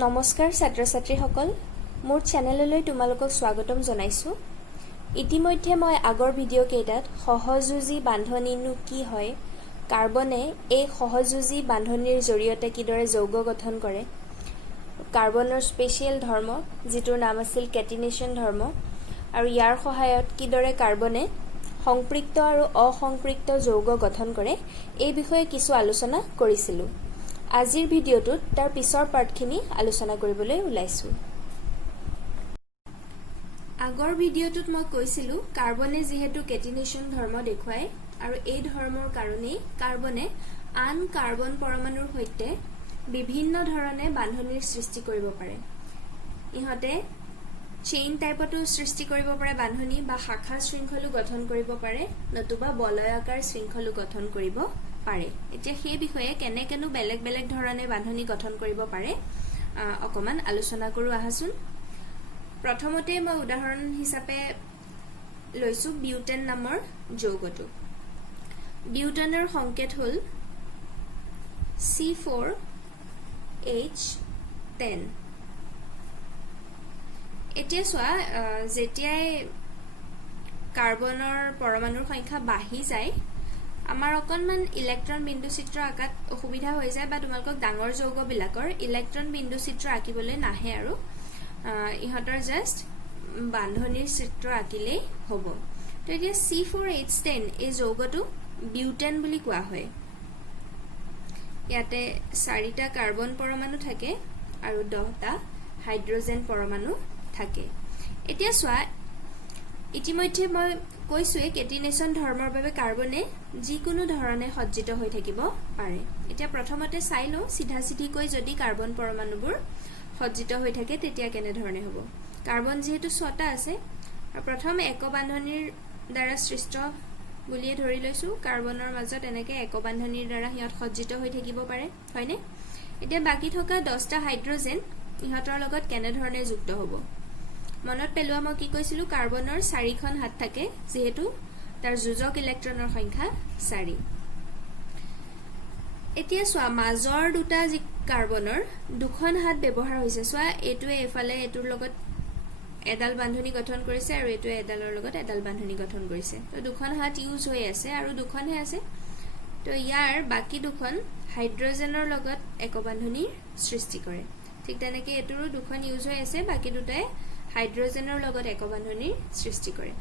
নমস্কাৰ ছাত্ৰ ছাত্ৰীসকল মোৰ চেনেললৈ তোমালোকক স্বাগতম জনাইছো। ইতিমধ্যে মই আগৰ ভিডিঅ' কেইটাত সহযোজী বান্ধনীনো কি হয়, কাৰ্বনে এই সহযোজী বান্ধনীৰ জৰিয়তে কিদৰে যৌগ গঠন কৰে, কাৰ্বনৰ স্পেচিয়েল ধৰ্ম যিটোৰ নাম আছিল কেটিনেশ্যন ধৰ্ম, আৰু ইয়াৰ সহায়ত কিদৰে কাৰ্বনে সংপৃক্ত আৰু অসংপৃক্ত যৌগ গঠন কৰে এই বিষয়ে কিছু আলোচনা কৰিছিলোঁ। আজিৰ ভিডিঅ'টোত তাৰ পিছৰ পাৰ্টখিনি আলোচনা কৰিবলৈ ওলাইছো। আগৰ ভিডিঅ'টোত মই কৈছিলোঁ কাৰ্বনে যিহেতু কেটিনেশ্যন ধৰ্ম দেখুৱায় আৰু এই ধৰ্মৰ কাৰণেই কাৰ্বনে আন কাৰ্বন পৰমাণুৰ সৈতে বিভিন্ন ধৰণে বান্ধনীৰ সৃষ্টি কৰিব পাৰে। ইহঁতে চেইন টাইপতো সৃষ্টি কৰিব পাৰে বান্ধনী, বা শাখা শৃংখলো গঠন কৰিব পাৰে, নতুবা বলয়াকাৰ শৃংখলো গঠন কৰিব পাৰে। এতিয়া সেই বিষয়ে কেনেকেনো বেলেগ বেলেগ ধৰণে বান্ধনী গঠন কৰিব পাৰে অকমান আলোচনা কৰো আহাচোন। প্ৰথমতে মই উদাহৰণ হিচাপে লৈছো বিউটেন নামৰ যৌগটো। বিউটেনৰ সংকেত হ'ল C4H10। এতিয়া চোৱা, যেতিয়াই কাৰ্বনৰ পৰমাণুৰ সংখ্যা বাঢ়ি যায় আমাৰ অকণমান ইলেক্ট্ৰন বিন্দু চিত্ৰ আঁকাত অসুবিধা হৈ যায়, বা তোমালোকক ডাঙৰ যৌগবিলাকৰ ইলেক্ট্ৰন বিন্দু চিত্ৰ আঁকিবলৈ নাহে, আৰু ইহঁতৰ জাষ্ট বান্ধনীৰ চিত্ৰ আঁকিলেই হ'ব। তো এতিয়া C4H10 এই যৌগটো বিউটেন বুলি কোৱা হয়। ইয়াতে 4টা কাৰ্বন পৰমাণু থাকে আৰু 10টা হাইড্ৰজেন পৰমাণু থাকে। এতিয়া চোৱা, ইতিমধ্যে মই কৈছোৱে কেটিনেশ্যন ধৰ্মৰ বাবে কাৰ্বনে যিকোনো ধৰণে সজ্জিত হৈ থাকিব পাৰে। এতিয়া প্ৰথমতে চাই লওঁ চিধা চিধিকৈ যদি কাৰ্বন পৰমাণুবোৰ সজ্জিত হৈ থাকে তেতিয়া কেনেধৰণে হ'ব। কাৰ্বন যিহেতু 6টা আছে আৰু প্ৰথম একবান্ধনীৰ দ্বাৰা সৃষ্ট বুলিয়ে ধৰি লৈছো, কাৰ্বনৰ মাজত এনেকে একবান্ধনীৰ দ্বাৰা সিহঁত সজ্জিত হৈ থাকিব পাৰে, হয়নে? এতিয়া বাকী থকা 10টা হাইড্ৰজেন ইহঁতৰ লগত কেনেধৰণে যুক্ত হ'ব। মনত পেলোৱা, মই কি কৈছিলো, কাৰ্বনৰ 4খন হাত থাকে যিহেতু তাৰ যোজক ইলেক্ট্ৰনৰ সংখ্যা 4। এতিয়া চোৱা, মাজৰ দুটা যি কাৰ্বনৰ 2খন হাত ব্যৱহাৰ হৈছে। চোৱা, এইটোৱে এফালে এইটোৰ লগত এডাল বান্ধনী গঠন কৰিছে আৰু এইটোৱে এডালৰ লগত এডাল বান্ধনী গঠন কৰিছে। তো 2খন হাত ইউজ হৈ আছে আৰু 2খনহে আছে। তো ইয়াৰ বাকী 2খন হাইড্ৰজেনৰ লগত একবান্ধনীৰ সৃষ্টি কৰে। ঠিক তেনেকৈ এইটোৰো 2খন ইউজ হৈ আছে, বাকী দুটাই হাইড্ৰজেনৰ লগত একবান্ধনীৰ সৃষ্টি কৰে।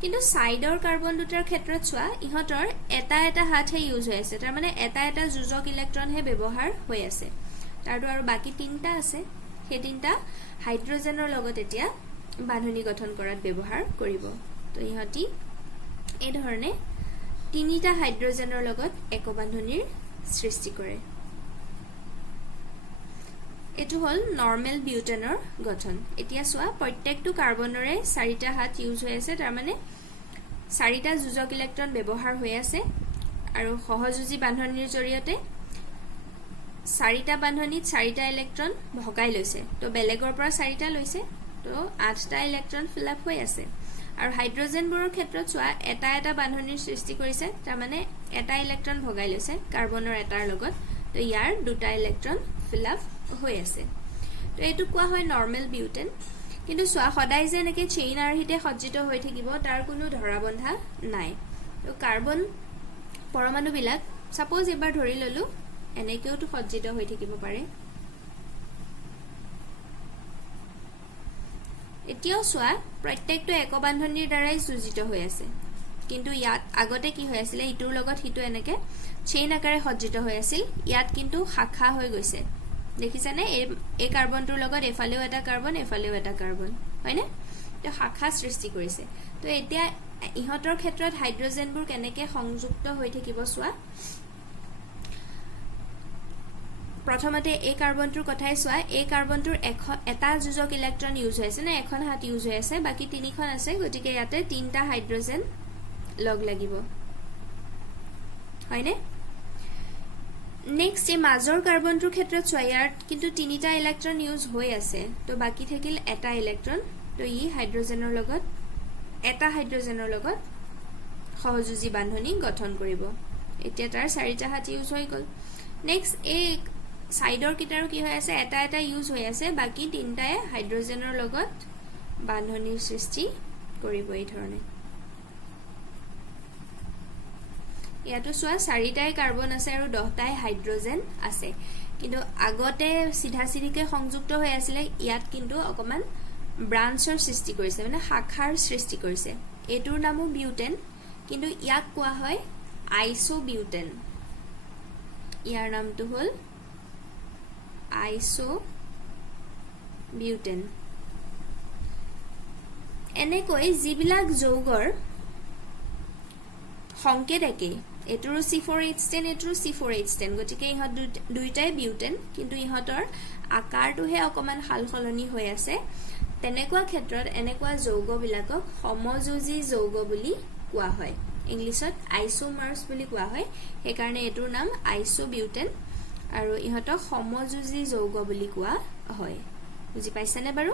কিন্তু সাইডৰ কাৰ্বন দুটাৰ ক্ষেত্ৰত চোৱা, ইহঁতৰ এটা এটা হাতহে ইউজ হৈ আছে, তাৰমানে এটা এটা যোজক ইলেক্ট্ৰনহে ব্যৱহাৰ হৈ আছে। তাৰটো আৰু বাকী 3টা আছে, সেই 3টা হাইড্ৰজেনৰ লগত এতিয়া বান্ধনী গঠন কৰাত ব্যৱহাৰ কৰিব। তো ইহঁতি এই ধৰণে 3টা হাইড্ৰজেনৰ লগত একবান্ধনীৰ সৃষ্টি কৰে। এইটো হ'ল নৰ্মেল বিউটেনৰ গঠন। এতিয়া চোৱা, প্ৰত্যেকটো কাৰ্বনৰে 4টা হাত ইউজ হৈ আছে, তাৰমানে 4টা যোজক ইলেক্ট্ৰন ব্যৱহাৰ হৈ আছে, আৰু সহযোজী বান্ধনীৰ জৰিয়তে 4টা বান্ধনীত 4টা ইলেক্ট্ৰন ভগাই লৈছে। তো বেলেগৰ পৰা 4টা লৈছে, তো 8টা ইলেক্ট্ৰন ফিল আপ হৈ আছে। আৰু হাইড্ৰজেনবোৰৰ ক্ষেত্ৰত চোৱা, এটা এটা বান্ধনীৰ সৃষ্টি কৰিছে, তাৰমানে এটা ইলেক্ট্ৰন ভগাই লৈছে কাৰ্বনৰ এটাৰ লগত, তো ইয়াৰ 2টা ইলেক্ট্ৰন ফিল আপ হৈ আছে। তো এইটো কোৱা হয় নৰ্মেল বিউটেন। কিন্তু চোৱা, সদায় যে এনেকৈ চেইন আৰ্হিতে সজ্জিত হৈ থাকিব তাৰ কোনো ধৰাবন্ধা নাই। তো কাৰ্বন পৰমাণুবিলাক ছাপ'জ এবাৰ ধৰি ললো এনেকৈওতো সজ্জিত হৈ থাকিব পাৰে। এতিয়াও চোৱা, প্ৰত্যেকটো একবান্ধনীৰ দ্বাৰাই যোজিত হৈ আছে, কিন্তু ইয়াত আগতে কি হৈ আছিলে, ইটোৰ লগত সিটো এনেকে চেইন আকাৰে সজ্জিত হৈ আছিল। ইয়াত কিন্তু শাখা হৈ গৈছে, দেখিছানে? এই কাৰ্বনটোৰ লগত এফালেও এটা কাৰ্বন, এফালেও এটা কাৰ্বন, হয়নে? তো শাখা সৃষ্টি কৰিছে। তো এতিয়া ইহঁতৰ ক্ষেত্ৰত হাইড্ৰজেনবোৰ কেনেকে সংযুক্ত হৈ থাকিব চোৱা। প্ৰথমতে এই কাৰ্বনটোৰ কথাই চোৱা, এই কাৰ্বনটোৰ এটা যোজক ইলেক্ট্ৰন ইউজ হৈ আছে, নে এখন হাত ইউজ হৈ আছে, বাকী 3খন আছে, গতিকে ইয়াতে 3টা হাইড্ৰজেন লগ লাগিব, হয়নে? নেক্সট, এই মাজৰ কাৰ্বনটোৰ ক্ষেত্ৰত চোৱা, ইয়াৰ কিন্তু 3টা ইলেক্ট্ৰন ইউজ হৈ আছে, তো বাকী থাকিল এটা ইলেক্ট্ৰন। তো ই হাইড্ৰজেনৰ লগত এটা হাইড্ৰজেনৰ লগত সহযোজী বান্ধনী গঠন কৰিব। এতিয়া তাৰ 4টা হাত ইউজ হৈ গ'ল। নেক্সট, এই সাইডৰ কিটাৰো কি হৈ আছে এটা এটা ইউজ হৈ আছে বাকি তিনটাই হাইড্ৰোজেনৰ লগত বান্ধনিৰ সৃষ্টি কৰিব এই ধৰণে ইয়াতো সোয়া 4টাই কাৰ্বন আছে আৰু 10টাই হাইড্ৰোজেন আছে কিন্তু আগতে সিধা সিধিকে সংযুক্ত হৈ আছিল ইয়াত কিন্তু অকমান ব্ৰাঞ্চৰ সৃষ্টি কৰিছে মানে শাখাৰ সৃষ্টি কৰিছে এটোৰ নামো বিউটেন কিন্তু ইয়াক কোৱা হয় আইসোবিউটেন ইয়াৰ নামটো হল আইসোবিউটেন এনেকৈ যিবিলাক যৌগৰ সংকেত একে এটোৰ C4H10 এটোৰ C4H10 গতিকে ইহত দুইটাই বিউটেন কিন্তু ইহতৰ আকাৰটোহে অকমান হালখলনি হৈ আছে তেনেকুৱা ক্ষেত্ৰত এনেকুৱা যৌগবিলাকক সমযোজী যৌগ বুলি কোৱা হয় ইংলিছত আইসোমাৰ্স বুলি কোৱা হয় সেই কাৰণে এটোৰ নাম আইসোবিউটেন আৰু ইহতক সমযোজী যৌগ বুলি কোৱা হয় বুজি পাইছানে বাৰু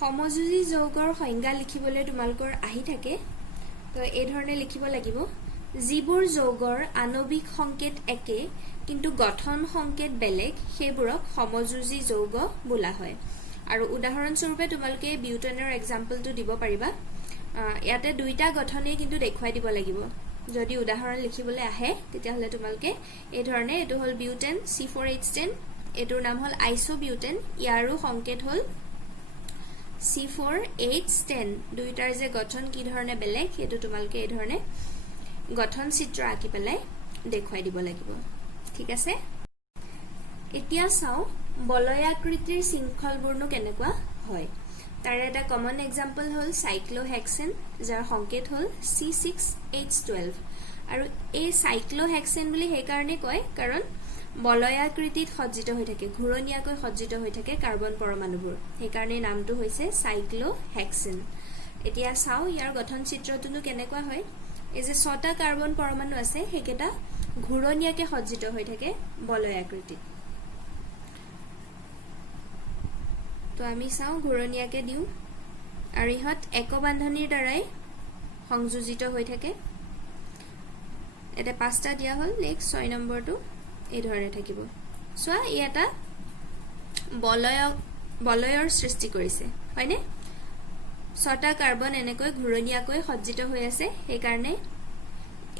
সমযোজী যৌগৰ সংজ্ঞা লিখিবলৈ তোমালকৰ আহি থাকে তো এই ধৰণে লিখিব লাগিব যিবোৰ যৌগৰ আণবিক সংকেত একে কিন্তু গঠন সংকেত বেলেগ সেইবোৰক সমযোজী যৌগ বোলা হয় আৰু উদাহৰণ স্বৰূপে তোমালকে বিউটেনৰ এক্সাম্পলটো দিব পাৰিবা ইয়াতে দুইটা গঠনে কিন্তু দেখুৱাই দিব লাগিব যদি উদাহৰণ লিখিবলৈ আহে তেতিয়া হলে তোমালকে এই ধৰণে এটো হল বিউটেন C4H10 এটোৰ নাম হল আইসোবিউটেন ইয়াৰো সংকেত হল C4H10 দুইটাৰ যে গঠন কি ধৰণে বেলেগ হেতু তোমালকে এই ধৰণে গঠন চিত্ৰ আঁকি পেলাই দেখুৱাই দিব লাগিব ঠিক আছে এতিয়া চাও বলয়াকৃতিৰ শৃংখলবোৰনো কেনেকুৱা হয় তাৰে এটা কমন এক্সাম্পল হল সাইক্লোহেক্সেন যাৰ সংকেত হল C6H12 আৰু এই সাইক্লোহেক্সেন বুলি সেই কাৰণে কয় কাৰণ বলয়াকৃতিত সজ্জিত হৈ থাকে ঘূৰণীয়াকৈ সজ্জিত হৈ থাকে কাৰ্বন পৰমাণুবোৰ সেই কাৰণে নামটো হৈছে সাইক্লোহেক্সেন এতিয়া চাও ইয়াৰ গঠন চিত্ৰটোনো কেনেকুৱা হয় এই যে 6টা কাৰ্বন পৰমাণু আছে হেকেটা ঘূৰণীয়াকৈ সজ্জিত হৈ থাকে বলয়াকৃতিত তো আমি চাও ঘূৰণীয়াকৈ দিও আৰু ইহত একবান্ধনিৰ দ্বাৰাই সংযোজিত হৈ থাকে এটা 5টা দিয়া হল নেক্সট 6 নম্বৰটো এই ধৰণে থাকিব সোয়া এটা বলয়ৰ সৃষ্টি কৰিছে হয়নে 6টা কাৰ্বন এনেকৈ ঘূৰণীয়াকৈ সজ্জিত হৈ আছে সেই কাৰণে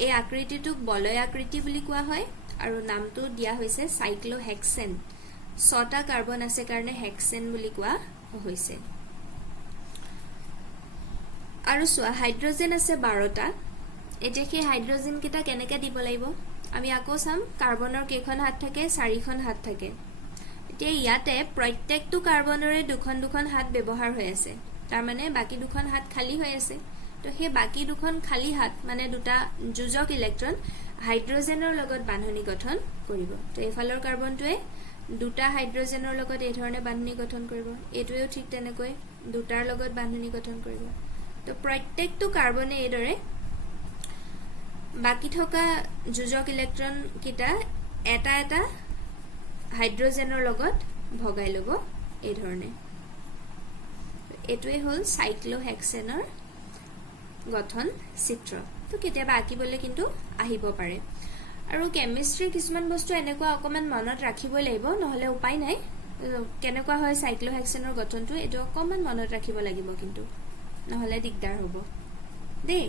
এই আকৃতিটোক বলয় আকৃতি বুলি কোৱা হয় আৰু নামটো দিয়া হৈছে সাইক্লোহেক্সেন 6টা কাৰ্বন আছে কাৰণে হেক্সেন বুলি কোৱা হৈছে আৰু সোয়া হাইড্ৰোজেন আছে 12টা এতিয়া কি হাইড্ৰোজেন কিটা কেনেকৈ দিব লাগিব আমি আকৌ চাম কাৰ্বনৰ কেইখন হাত থাকে 4খন হাত থাকে এতিয়া ইয়াতে প্ৰত্যেকটো কাৰ্বনৰে দুখন হাত ব্যৱহাৰ হৈ আছে তাৰ মানে বাকি দুখন হাত খালি হৈ আছে তো হে বাকি দুখন খালি হাত মানে দুটা যোজক ইলেক্ট্ৰন হাইড্ৰোজেনৰ লগত বান্ধনি গঠন কৰিব তো এফালৰ কাৰ্বনটোৱে দুটা হাইড্ৰোজেনৰ লগত এই ধৰণে বান্ধনি গঠন কৰিব এটোৱেও ঠিক তেনেকৈ দুটাৰ লগত বান্ধনি গঠন কৰিব তো প্ৰত্যেকটো কাৰ্বনে এইদৰে বাকি থকা যোজক ইলেক্ট্ৰন কিটা এটা এটা হাইড্ৰোজেনৰ লগত ভগাই লব এই ধৰণে এটোৱে হল সাইক্লোহেক্সেনৰ গঠন চিত্ৰ তো কেতিয়াবা আঁকিবলৈ কিন্তু আহিব পাৰে আৰু কেমিষ্ট্ৰিৰ কিছুমান বস্তু এনেকুৱা অকমান মনত ৰাখিব লাগিব নহলে উপায় নাই কেনেকুৱা হয় সাইক্লোহেক্সেনৰ গঠনটো এটো অকমান মনত ৰাখিব লাগিব কিন্তু নহলে দিগদাৰ হ'ব দেই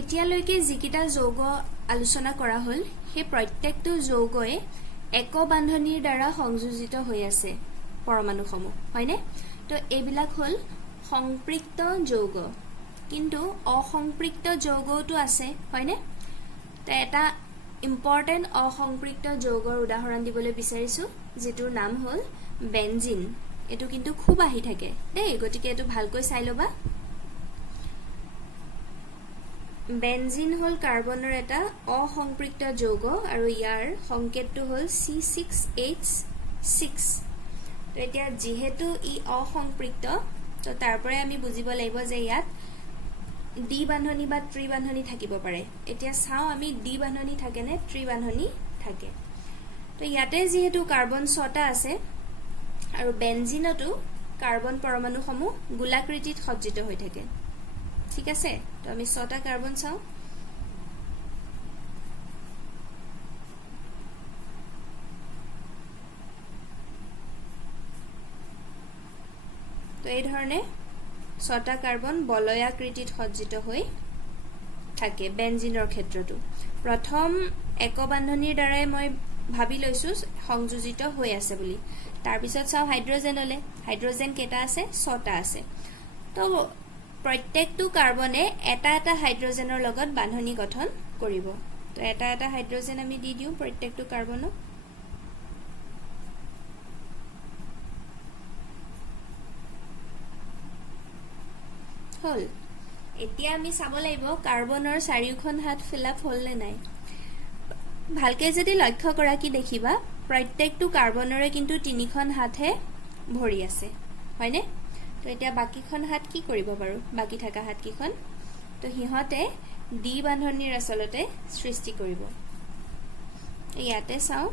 এতিয়ালৈকে যিকিটা যৌগ আলোচনা কৰা হল সেই প্ৰত্যেকটো যৌগয়ে এক বান্ধনিৰ দ্বাৰা সংযোজিত হৈ আছে পৰমাণুসমূহ হয়নে তো এইবিলাক হল সংপৃক্ত যৌগ কিন্তু অসংপৃক্ত যৌগটো আছে হয়নে তো এটা ইম্পৰ্টেন্ট অসংপৃক্ত যৌগৰ উদাহৰণ দিবলৈ বিচাৰিছো যেটোৰ নাম হল বেনজিন এটো কিন্তু খুব আহি থাকে দেই গতিকে এটো ভালকৈ চাই লবা বেনজিন হল কাৰ্বনৰ এটা অসংপৃক্ত যৌগ আৰু ইয়াৰ সংকেতটো হল C6H6 তো এতিয়া যেহেতু ই অসংপৃক্ত তো তাৰ পৰাই আমি বুজিব লাগিব যে ইয়াত ডি বান্ধনি বা ত্ৰি বান্ধনি থাকিব পাৰে এতিয়া চাও আমি ডি বান্ধনি থাকে নে ত্ৰি বান্ধনি থাকে তো ইয়াতে যেহেতু কাৰ্বন 6টা আছে আৰু বেনজিনতো কাৰ্বন পৰমাণুসমূহ গোলাকৃতিত সজ্জিত হৈ থাকে ঠিক আছে তো আমি 6টা কাৰ্বন চাও এই ধৰণে 6টা কাৰ্বন বলয়াকৃতিত সজ্জিত হৈ থাকে বেনজিনৰ ক্ষেত্ৰটো প্ৰথম একবান্ধনীৰ দ্বাৰাই মই ভাবি লৈছো সংযোজিত হৈ আছে বুলি তাৰ পিছত চাও হাইড্ৰোজেনলে হাইড্ৰোজেন কেটা আছে 6টা আছে তো প্ৰত্যেকটো কাৰ্বনে এটা এটা হাইড্ৰোজেনৰ লগত বান্ধনী গঠন কৰিব তো এটা এটা হাইড্ৰোজেন আমি দি দিও প্ৰত্যেকটো কাৰ্বনক হল এতিয়া আমি চাব লাগিব কাৰ্বনৰ চাৰিওখন হাত ফিল আপ হল নে নাই ভালকে যদি লক্ষ্য কৰা কি দেখিবা প্ৰত্যেকটো কাৰ্বনৰে কিন্তু তিনিখন হাতহে ভৰি আছে হয়নে তো এতিয়া বাকিখন হাত কি কৰিব বাৰু বাকি থকা হাত কিখন তো হিহতে ডি বান্ধনীৰ আসলতে সৃষ্টি কৰিব ইয়াতে চাও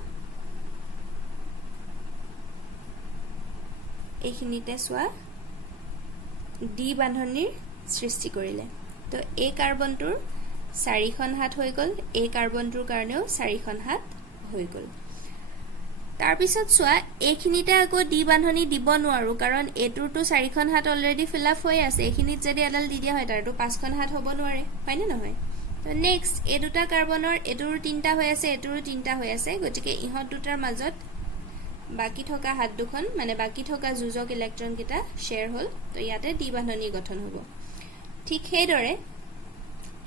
এইখিনিতে সোৱা ডি বান্ধনীৰ সৃষ্টি কৰিলে তো এই কাৰ্বনটোৰ চাৰিখন হাত হৈ গল এই কাৰ্বনটোৰ কাৰণেও চাৰিখন হাত হৈ গল তাৰ পিছত সোৱা এইখিনিতে আকৌ ডি বান্ধনী দিব নোৱাৰো কাৰণ এটোৰটো চাৰিখন হাত অলৰেডি ফিল আপ হৈ আছে এইখিনিত যদি এডাল দি দিয়া হয় তাৰটো পাঁচখন হাত হ'ব নোৱাৰে হয়নে নহয় তো নেক্সট এই দুটা কাৰ্বনৰ এটোৰ তিনটা হৈ আছে এটোৰ তিনটা হৈ আছে গতিকে ইহত দুটাৰ মাজত বাকি থকা হাত দুখন মানে বাকি থকা যোজক ইলেক্ট্ৰন কেটা শেয়াৰ হল তো ইয়াতে ডি বান্ধনী গঠন হ'ব ঠিক সেইদৰে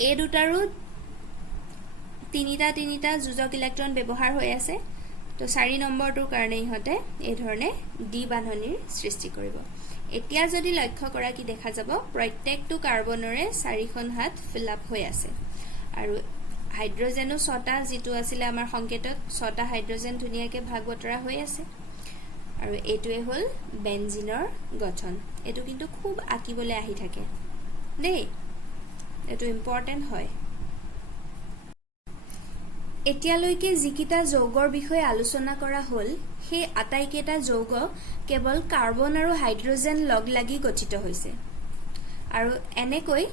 এই দুটাৰো তিনিটা যোজক ইলেক্ট্ৰন ব্যৱহাৰ হৈ আছে তো 4 নম্বৰটোৰ কাৰণে ইহতে এই ধৰণে ডি বান্ধনীৰ সৃষ্টি কৰিব এতিয়া যদি লক্ষ্য কৰা কি দেখা যাব প্ৰত্যেকটো কাৰ্বনৰে চাৰিখন হাত ফিল আপ হৈ আছে আৰু হাইড্ৰোজেনো 6টা যেটো আছিল আমাৰ সংকেতত 6টা হাইড্ৰোজেন ধুনিয়াকে ভাগ বতৰা হৈ আছে আৰু এটোৱে হল বেনজিনৰ গঠন এটো কিন্তু খুব আকিবলে আহি থাকে দেই এটো ইম্পৰ্টেন্ট হয় এতিয়ালৈকে যিকিটা যৌগৰ বিষয়ে আলোচনা কৰা হল সেই আটাইকেটা যৌগ কেৱল কাৰ্বন আৰু হাইড্ৰোজেন লগ লাগি গঠিত হৈছে আৰু এনেকৈ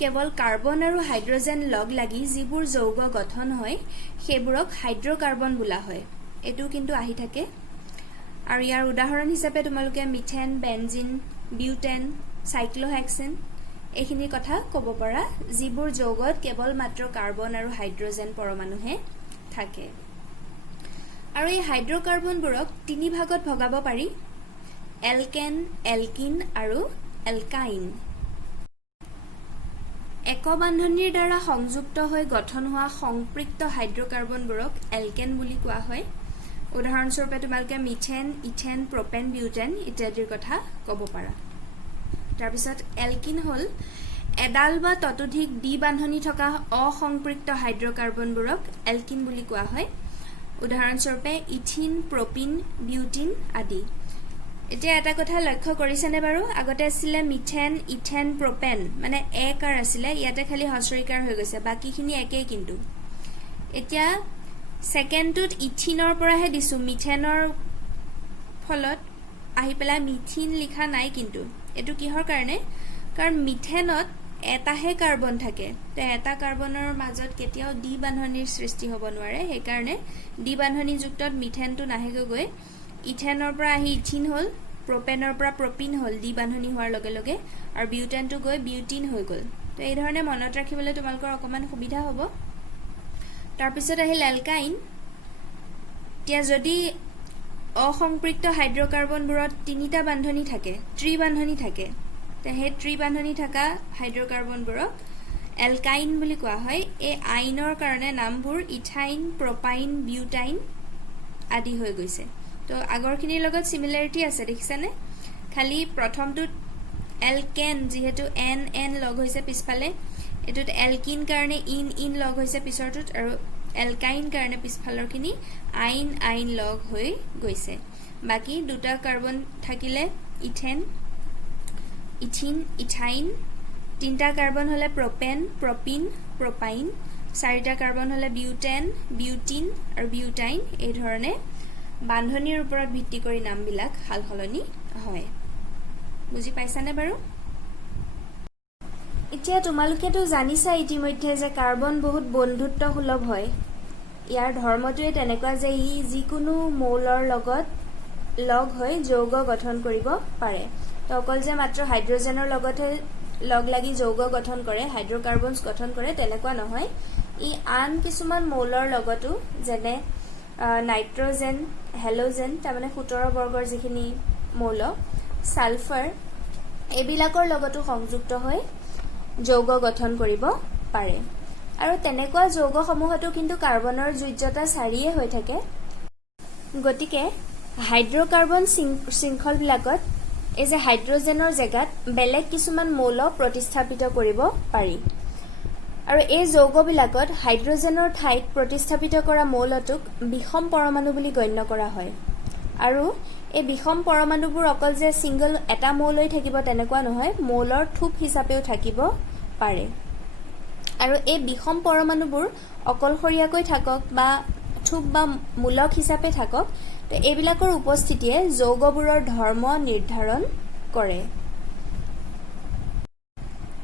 কেৱল কাৰ্বন আৰু হাইড্ৰোজেন লগ লাগি যিবোৰ যৌগ গঠন হয় সেইবোৰক হাইড্ৰোকাৰ্বন বোলা হয় এটো কিন্তু আহি থাকে আৰু ইয়াৰ উদাহৰণ হিচাপে তোমালোকে মিথেন বেনজিন বিউটেন সাইক্লোহেক্সেন এইখিনি কথা ক'ব পাৰা যিবোৰ যৌগত কেৱল মাত্ৰ কাৰ্বন আৰু হাইড্ৰোজেন পৰমাণুহে থাকে আৰু এই হাইড্ৰোকাৰ্বনবোৰক তিনি ভাগত ভগাব পাৰি এলকেন এলকিন আৰু এলকাইন একবান্ধনীৰ দ্বাৰা সংযুক্ত হৈ গঠন হোৱা সংপৃক্ত হাইড্ৰোকাৰ্বনবোৰক এলকেন বুলি কোৱা হয় উদাহৰণস্বৰূপে তোমালোকে মিথেন ইথেন প্ৰপেন বিউটেন ইত্যাদিৰ কথা ক'ব পাৰা তাৰ পিছত এলকিন হল এডাল বা ততোধিক ডি বান্ধনী থকা অসংপৃক্ত হাইড্ৰোকাৰ্বনবোৰক এলকিন বুলি কোৱা হয় উদাহৰণস্বৰূপে ইথিন প্ৰপিন বিউটিন আদি এতিয়া এটা কথা লক্ষ্য কৰিছেনে বাৰু আগতে আছিল মিথেন ইথেন প্ৰপেন মানে একাৰ আছিল ইয়াতে খালি হস্ৰইকাৰ হৈ গৈছে বাকিখিনি একেই কিন্তু এতিয়া সেকেন্ডটোত ইথিনৰ পৰাহে দিছো মিথেনৰ ফলত আহি পেলাই মিথিন লিখা নাই কিন্তু এটো কিহৰ কাৰণে কাৰণ মিথেনত এটাহে কাৰ্বন থাকে তো এটা কাৰ্বনৰ মাজত কেতিয়াও ডি বান্ধনীৰ সৃষ্টি হ'ব নোৱাৰে সেই কাৰণে ডি বান্ধনী যুক্তত মিথেনটো নাহেগৈ গৈ ইথেনৰ পৰা আহি ইথিন হল প্ৰপেনৰ পৰা প্ৰপিন হল ডি বান্ধনী হোৱাৰ লগে লগে আৰু বিউটেনটো গৈ বিউটিন হৈ গল তো এই ধৰণে মনত ৰাখিবলৈ তোমালোকৰ অকমান সুবিধা হ'ব তাৰ পিছত আহিল এলকাইন তিয়া যদি অসংপৃক্ত হাইড্ৰোকাৰ্বনবোৰত তিনিটা বান্ধনী থাকে ত্ৰিবান্ধনী থাকে তে হে ত্ৰিবান্ধনী থকা হাইড্ৰোকাৰ্বনবোৰক এলকাইন বুলি কোৱা হয় এই আইনৰ কাৰণে নামবোৰ ইথাইন প্ৰপাইন বিউটাইন আদি হৈ গৈছে তো আগৰখিনিৰ লগত সিমিলাৰিটি আছে দেখিছানে খালি প্ৰথমটোত এলকেন যেহেতু এন এন লগ হৈছে পিছফালে এটোত এলকিন কাৰণে ইন লগ হৈছে পিছৰটোত আৰু এলকাইন কাৰণে পিছফালৰখিনি আইন আইন লগ হৈ গৈছে বাকি দুটা কাৰ্বন থাকিলে ইথেন ইথিন ইথাইন তিনটা কাৰ্বন হলে প্ৰপেন প্ৰপিন প্ৰপাইন চাৰিটা কাৰ্বন হলে বিউটেন বিউটিন আৰু বিউটাইন এই ধৰণে বান্ধনীৰ ওপৰত ভিত্তি কৰি নামবিলাক হালহলনি হয় বুজি পাইছানে বাৰু এতিয়া তোমালোকেতো জানিছা ইতিমধ্যে যে কাৰ্বন বহুত বন্ধুত্ব সুলভ হয় ইয়াৰ ধৰ্মটোৱে তেনেকুৱা যে ই যিকোনো মৌলৰ লগত লগ হৈ যৌগ গঠন কৰিব পাৰে তো অকল যে মাত্ৰ হাইড্ৰজেনৰ লগতে লগ লাগি যৌগ গঠন কৰে হাইড্ৰকাৰ্বনছ গঠন কৰে তেনেকুৱা নহয় ই আন কিছুমান মৌলৰ লগতো যেনে নাইট্ৰজেন হেলোজেন তাৰমানে 17 বৰ্গৰ যিখিনি মৌল সালফাৰ এইবিলাকৰ লগতো সংযুক্ত হৈ যৌগ গঠন কৰিব পাৰে আৰু তেনেকুৱা যৌগসমূহতো কিন্তু কাৰ্বনৰ যোজ্যতা 4 হৈ থাকে গতিকে হাইড্ৰকাৰ্বন শৃংখলবিলাকত এই যে হাইড্ৰজেনৰ জেগাত বেলেগ কিছুমান মৌল প্ৰতিস্থাপিত কৰিব পাৰি আৰু এই যৌগবিলাকত হাইড্ৰজেনৰ ঠাইত প্ৰতিস্থাপিত কৰা মৌলটোক বিষম পৰমাণু বুলি গণ্য কৰা হয় আৰু এই বিষম পৰমাণুবোৰ অকল যে সিঙ্গল এটা মৌলই থাকিব তেনেকুৱা নহয় মৌলৰ থুপ হিচাপেও থাকিব পাৰে আৰু এই বিষম পৰমাণুবোৰ অকলশৰীয়াকৈ থাকক বা থুপ বা মূলক হিচাপে থাকক তো এইবিলাকৰ উপস্থিতিয়ে যৌগবোৰৰ ধৰ্ম নিৰ্ধাৰণ কৰে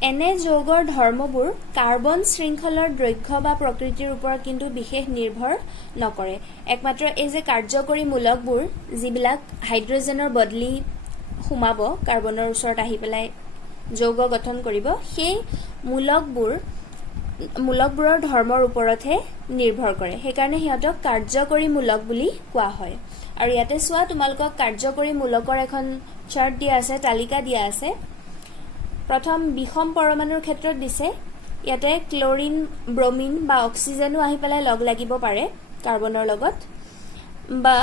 এনে যৌগৰ ধৰ্মবোৰ কাৰ্বন শৃংখলৰ দৈৰ্ঘ্য বা প্ৰকৃতিৰ ওপৰত কিন্তু বিশেষ নিৰ্ভৰ নকৰে একমাত্ৰ এই যে কাৰ্যকৰী মূলকবোৰ যিবিলাক হাইড্ৰজেনৰ বদলি সোমাব কাৰ্বনৰ ওচৰত আহি পেলাই যৌগ গঠন কৰিব সেই মূলকবোৰৰ ধৰ্মৰ ওপৰতহে নিৰ্ভৰ কৰে সেইকাৰণে সিহঁতক কাৰ্যকৰী মূলক বুলি কোৱা হয় আৰু ইয়াতে চোৱা তোমালোকক কাৰ্যকৰী মূলকৰ এখন চাৰ্ট দিয়া আছে তালিকা দিয়া আছে প্ৰথম বিষম পৰমাণুৰ ক্ষেত্ৰত দিছে ইয়াতে ক্লোৰিন ব্ৰোমিন বা অক্সিজেনো আহি পেলাই লগ লাগিব পাৰে কাৰ্বনৰ লগত বা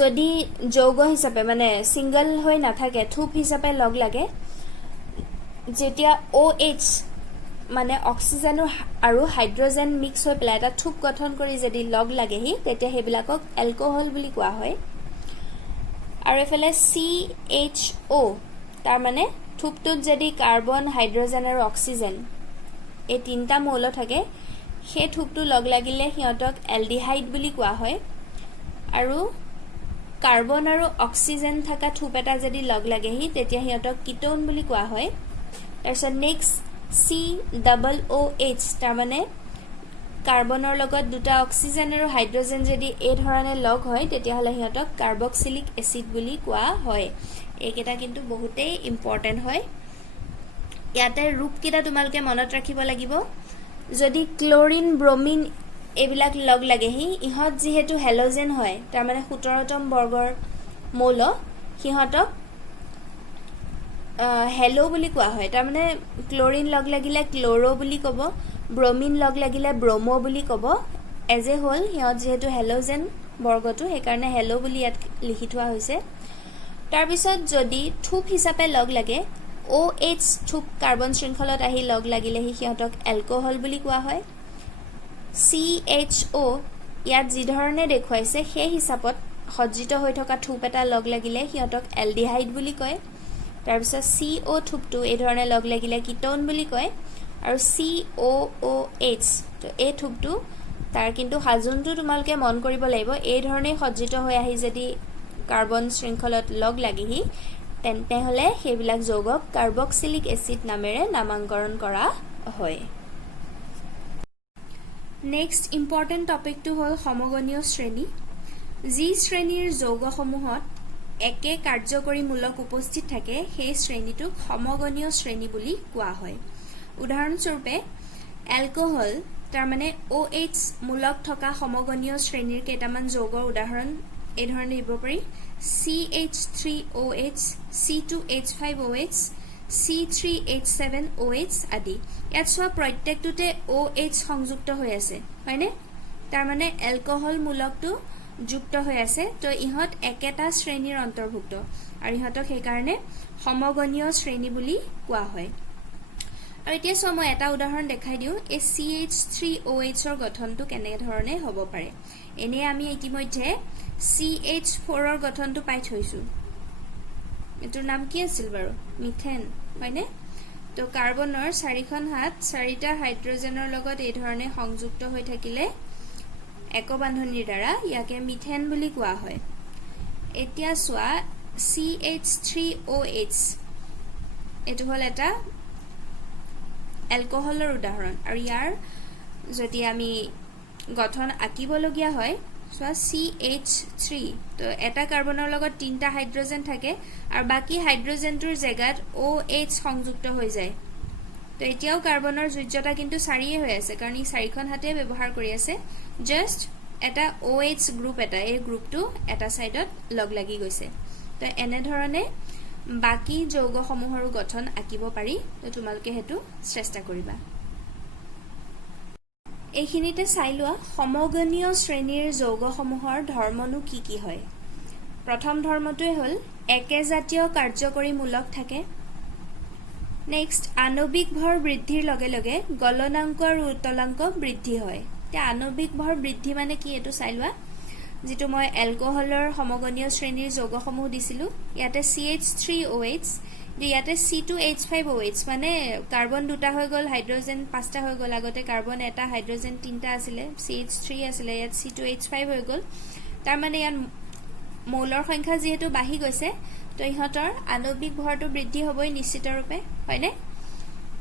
যদি যৌগ হিচাপে মানে সিঙ্গল হৈ নাথাকে থুপ হিচাপে লগ লাগে যেতিয়া OH মানে অক্সিজেন আৰু হাইড্ৰজেন মিক্স হৈ পেলাই এটা থুপ গঠন কৰি যদি লগ লাগেহি তেতিয়া হেবিলাকক এলকোহল বুলি কোৱা হয় আৰু এফালে CHO তাৰ মানে থুপটোত যদি কাৰ্বন হাইড্ৰজেন আৰু অক্সিজেন এই তিনটা মৌল থাকে সেই থুপটো লগ লাগিলে সিহঁতক এলডিহাইড বুলি কোৱা হয় আৰু কাৰ্বন আৰু অক্সিজেন থকা থুপ এটা যদি লগ লাগেহি তেতিয়া সিহঁতক কিটোন বুলি কোৱা হয় তাৰপিছত নেক্সট COOH তাৰ মানে কাৰ্বনৰ লগত দুটা অক্সিজেন আৰু হাইড্ৰজেন যদি এই ধৰণে লগ হয় তেতিয়াহলে সিহঁতক কাৰ্বক্সিলিক এসিড বুলি কোৱা হয় এইকেইটা কিন্তু বহুতেই ইম্পৰ্টেন্ট হয় ইয়াতে ৰূপকেইটা তোমালোকে মনত ৰাখিব লাগিব যদি ক্লোৰিন ব্ৰোমিন এইবিলাক লগ লাগেহি ইহঁত যিহেতু হেলোজেন হয় তাৰ মানে 17তম বৰ্গৰ মৌল সিহঁতক হেলো বুলি কোৱা হয় তাৰ মানে ক্লোৰিন লগ লাগিলে ক্লোৰো বুলি ক'ব ব্ৰোমিন লগ লাগিলে ব্ৰোমো বুলি ক'ব এজ এ হোল সিহঁত যেহেতু হেলোজেন বৰ্গটো সেইকাৰণে হেলো বুলি ইয়াত লিখি থোৱা হৈছে তাৰ পিছত যদি থুপ হিচাপে লগ লাগে OH থুপ কাৰ্বন শৃংখলত আহি লগ লাগিলে সিহঁতক এলকোহল বুলি কোৱা হয় CHO ইয়াত যি ধৰণে দেখুৱাইছে সেই হিচাপত সজ্জিত হৈ থকা থুপ এটা লগ লাগিলে সিহঁতক এলডিহাইড বুলি কয় তাৰ পিছত CO থুপটো এই ধৰণে লগ লাগিলে কিটোন বুলি কয় আৰু COOH তো এই থুপটো তাৰ কিন্তু সাজুনটো তোমালোকে মন কৰিব লাগিব এই ধৰণে সজ্জিত হৈ আহি যদি কাৰ্বন শৃংখলত লগ লাগিহি তেন্তে হলে সেইবিলাক যৌগক কাৰ্বক্সিলিক এসিড নামেৰে নামাকৰণ কৰা হয় নেক্সট ইম্পৰ্টেন্ট টপিকটো হ'ল সমগনীয় শ্ৰেণী যি শ্ৰেণীৰ যৌগসমূহত একে কাৰ্যকৰী মূলক উপস্থিত থাকে সেই শ্ৰেণীটোক সমগনীয় শ্ৰেণী বুলি কোৱা হয় উদাহৰণস্বৰূপে এলকোহল তাৰ মানে OH মূলক থকা সমগনীয় শ্ৰেণীৰ কেইটামান যৌগৰ উদাহৰণ এই ধৰণে দিব পাৰি CH3OH C2H5OH C3H7OH আদি ইয়াত চোৱা প্ৰত্যেকটোতে OH সংযুক্ত হৈ আছে হয়নে তাৰ মানে এলকোহল মূলকটো যুক্ত হৈ আছে তো ইহঁত একেটা শ্ৰেণীৰ অন্তৰ্ভুক্ত আৰু ইহঁতক সেইকাৰণে সমগনীয় শ্ৰেণী বুলি কোৱা হয় আৰু এতিয়া চোৱা মই এটা উদাহৰণ দেখাই দিওঁ এই CH3OH ৰ গঠনটো কেনে ধৰণে হ'ব পাৰে এনে আমি ইতিমধ্যে CH4 ৰ গঠনটো পাই থৈছো এটোৰ নাম কি আছিল বাৰু মিথেন হয়নে তো কাৰ্বনৰ চাৰিখন হাত চাৰিটা হাইড্ৰজেনৰ লগত এই ধৰণে সংযুক্ত হৈ থাকিলে একবান্ধনীৰ দ্বাৰা ইয়াকে মিথেন বুলি কোৱা হয় এতিয়া চোৱা CH3OH এটো হল এটা এলকোহলৰ উদাহৰণ আৰু ইয়াৰ যদি আমি গঠন আঁকিবলগীয়া হয় সো CH3 তো এটা কাৰ্বনৰ লগত তিনটা হাইড্ৰোজেন থাকে আৰু বাকি হাইড্ৰোজেনটোৰ জেগাত OH সংযুক্ত হৈ যায় তো এতিয়াও কাৰ্বনৰ যোজ্যতা কিন্তু 4 হৈ আছে কাৰণ ই 4খন হাতে ব্যৱহাৰ কৰি আছে জাস্ট এটা OH গ্ৰুপ এটা এই গ্ৰুপটো এটা সাইডত লগ লাগি গৈছে তো এনে ধৰণে বাকি যৌগসমূহৰ গঠন আঁকিব পাৰি তো তোমালোকে হেতু চেষ্টা কৰিবা এইখিনিতে চাই লোৱা সমগণীয় শ্ৰেণীৰ যৌগসমূহৰ ধৰ্মনো কি কি হয় প্ৰথম ধৰ্মটোৱে হ'ল একেজাতীয় কাৰ্যকৰী মূলক থাকে নেক্সট আণবিক ভৰ বৃদ্ধিৰ লগে লগে গলনাঙ্ক আৰু উত্তলাঙ্ক বৃদ্ধি হয় তে আণবিক ভৰ বৃদ্ধি মানে কি এটো চাই লোৱা যেটো মই এলকোহলৰ সমগণীয় শ্ৰেণীৰ যৌগসমূহ দিছিলো ইয়াতে CH3OH ইয়াতে C2H5OH মানে কাৰ্বন দুটা হৈ গল হাইড্ৰোজেন পাঁচটা হৈ গল আগতে কাৰ্বন এটা হাইড্ৰোজেন তিনটা আছিলে CH3 আছিলে ইয়াত C2H5 হৈ গল তাৰ মানে ইয়াত মৌলৰ সংখ্যা যেহেতু বাঢ়ি গৈছে তো ইহতৰ আণবিক ভৰটো বৃদ্ধি হ'বই নিশ্চিত ৰূপে হয়নে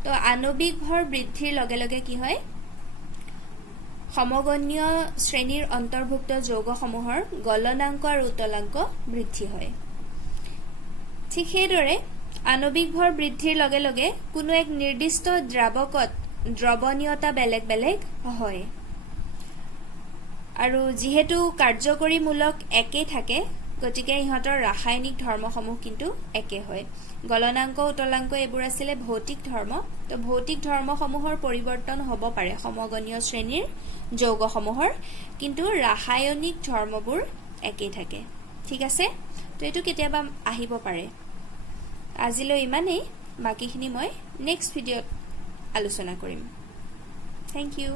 তো আণবিক ভৰ বৃদ্ধিৰ লগে লগে কি হয় সমগণীয় শ্ৰেণীৰ অন্তৰ্ভুক্ত যৌগসমূহৰ গলনাঙ্ক আৰু উত্তলাঙ্ক বৃদ্ধি হয় ঠিক সেইদৰে আণবিক ভৰ বৃদ্ধিৰ লগে লগে কোনো এক নিৰ্দিষ্ট দ্ৰাৱকত দ্ৰৱণীয়তা বেলেগ বেলেগ হয় আৰু যেহেতু কাৰ্যকৰী মূলক একে থাকে গতিকে ইহতৰ ৰাসায়নিক ধৰ্মসমূহ কিন্তু একে হয় গলনাঙ্ক উত্তলাঙ্ক এবোৰ আছিল ভৌতিক ধৰ্ম তো ভৌতিক ধৰ্মসমূহৰ পৰিৱৰ্তন হ'ব পাৰে সমগণীয় শ্ৰেণীৰ যৌগসমূহৰ কিন্তু ৰাসায়নিক ধৰ্মবোৰ একে থাকে ঠিক আছে তো এটো কেতিয়াবা আহিব পাৰে আজিলৈ ইমানেই বাকিখিনি মই নেক্সট ভিডিঅত আলোচনা কৰিম থ্যাংক ইউ